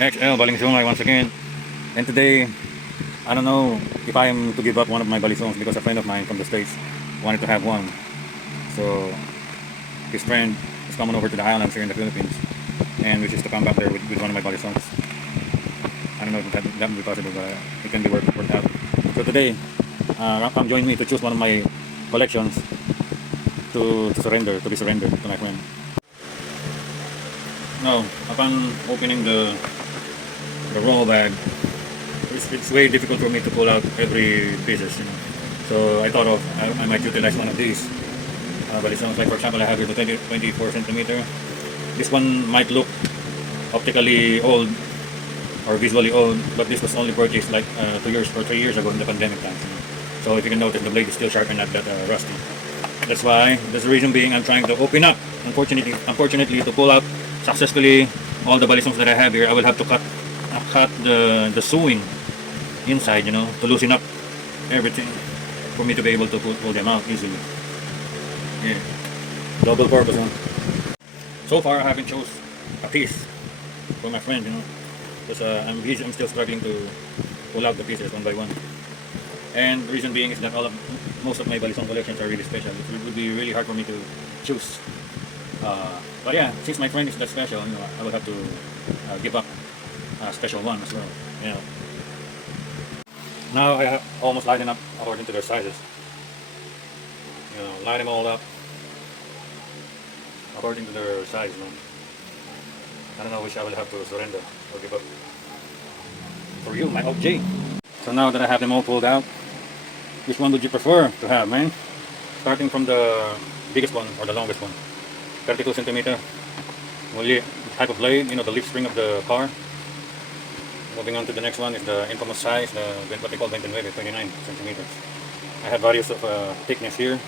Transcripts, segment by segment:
XL Balingsungay once again. And today, I don't know if I am to give up one of my balisongs because a friend of mine from the States wanted to have one. So his friend is coming over to the islands here in the Philippines and wishes to come back there with one of my balisongs. I don't know if that will be possible, but it can be worked out. So today, come join me to choose one of my collections to be surrendered to my friend. Now, upon opening the roll bag, it's way difficult for me to pull out every pieces, you know. So I thought of I might utilize one of these balisongs. Like for example, I have here the 24 centimeter. This one might look optically old or visually old, but this was only purchased like 2 years or 3 years ago in the pandemic times. You know. So if you can notice, the blade is still sharp and not that rusty. That's the reason being I'm trying to open up. Unfortunately, to pull out successfully all the balisongs that I have here, I will have to cut the sewing inside, you know, to loosen up everything for me to be able to pull them out easily. Yeah, double purpose one. So far, I haven't chose a piece for my friend, you know, because I'm still struggling to pull out the pieces one by one. And the reason being is that most of my balisong collections are really special. It would be really hard for me to choose. But yeah, since my friend is that special, you know, I will have to give up a special one as well. You know. Now I have almost lined them up according to their sizes. You know, line them all up according to their size. You know. I don't know which I will have to surrender or give up. For you, my OG. So now that I have them all pulled out, which one would you prefer to have, man? Starting from the biggest one or the longest one, 32 centimeter. Type of blade, you know, the leaf spring of the car. Moving on to the next one is the infamous size, what they call 29 centimeters. I have various of thickness here,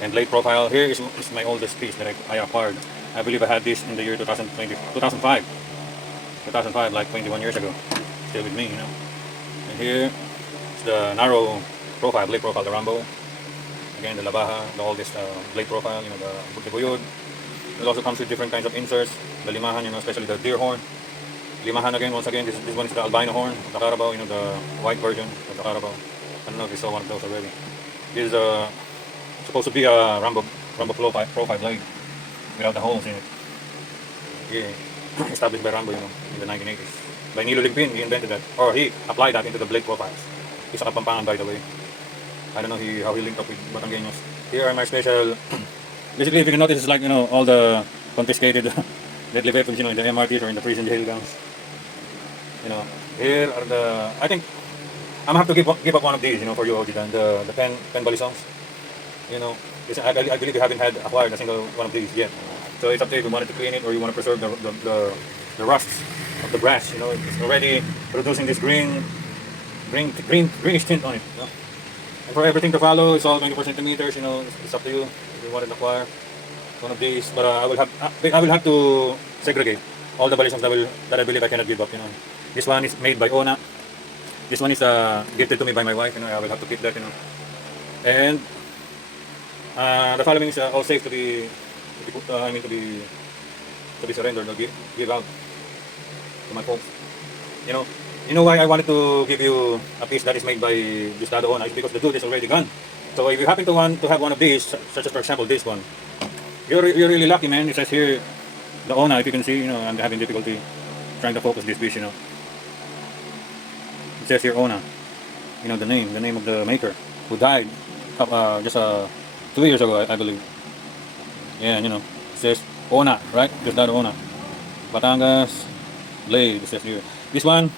and blade profile. Here is my oldest piece that I acquired. I believe I had this in the year 2005, like 21 years ago. Still with me, you know. And here is the narrow profile, blade profile, the Rambo. Again, the Labaha, the oldest blade profile, you know, the Buyod. It also comes with different kinds of inserts. The Limahan, you know, especially the deer horn. Limahan again, once again, this one is the albino horn, the Carabao, you know, the white version of the Carabao. I don't know if you saw one of those already. This is supposed to be a Rambo profile blade without the holes in it. Yeah, established by Rambo, you know, in the 1980s. By Nilo Ligbin, he invented that, or he applied that into the blade profiles. He's a Kapampangan, by the way. I don't know how he linked up with Batangueños. Here are my special. Basically, if you can notice, it's like, you know, all the confiscated deadly weapons, you know, in the MRTs or in the prison jail guns. You know, here are I think I'm gonna have to give up one of these, you know, for you, Ojidan, the pen balisongs. You know, I believe you haven't acquired a single one of these yet. So it's up to you if you wanted to clean it or you want to preserve the rust of the brass. You know, it's already producing this greenish tint on it. You know? And for everything to follow, it's all 24 centimeters. You know, it's up to you if you want to acquire one of these. But I will have to segregate all the balisongs that I believe I cannot give up. You know, this one is made by Ona. This one is gifted to me by my wife. You know, I will have to keep that. You know, and the following is all safe to be surrendered or give out to my folks. You know why I wanted to give you a piece that is made by Gustavo Ona is because the dude is already gone. So if you happen to want to have one of these, such as for example this one, you're really lucky, man. It says here the Ona. If you can see, you know, I'm having difficulty trying to focus this piece. You know, it says here Ona. You know, the name of the maker who died just 2 years ago, I believe. Yeah, you know, it says Ona, right? Gustavo Ona, Batangas blade. It says here. This one,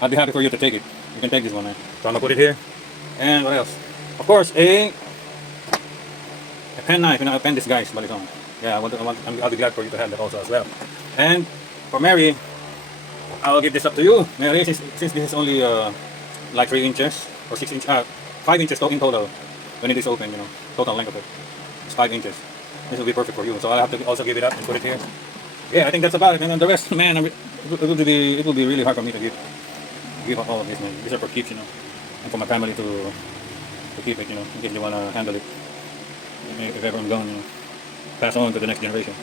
I'd be happy for you to take it. You can take this one, man. So I'm gonna put it here. And what else? Of course, a pen knife. You know, a pen disguise balisong. Yeah, I'll be glad for you to have that also as well. And for Mary, I'll give this up to you, Mary. Since this is only like 3 inches or 6 inches, 5 inches in total when it is open. You know, total length of it. It's 5 inches. This will be perfect for you. So I'll have to also give it up and put it here. Yeah, I think that's about it. And then the rest, man, it will be really hard for me to give up all of this, man. These are for keeps, you know, and for my family to keep it, you know, in case they wanna handle it. If ever I'm gone, you know, pass on to the next generation.